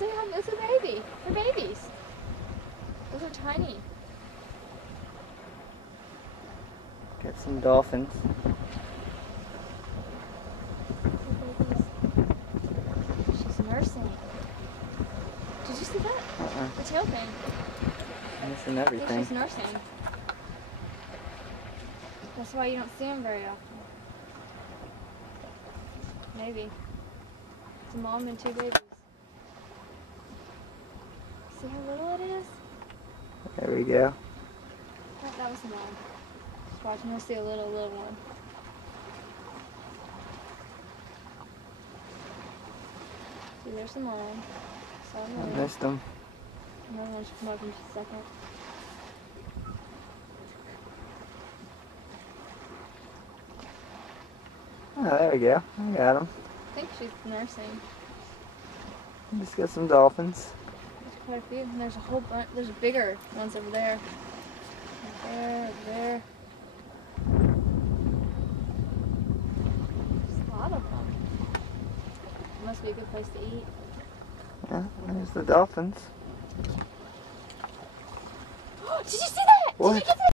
It's a baby. They're babies. Those are tiny. Got some dolphins. She's nursing. Did you see that? The tail thing. Missing I everything. think she's nursing. That's why you don't see them very often. Maybe. It's a mom and two babies. See how little it is? There we go. That was the mom. Just watching, you'll see a little one. See, there's the mom. Saw I another. missed them. Another one should come up in just a second. Oh, there we go. I got them. I think she's nursing. Just got some dolphins. There's quite a few. And there's a whole bunch. There's bigger ones over there. Over there. There's a lot of them. It must be a good place to eat. Yeah, there's the dolphins. Did you see that? What? Did you get that?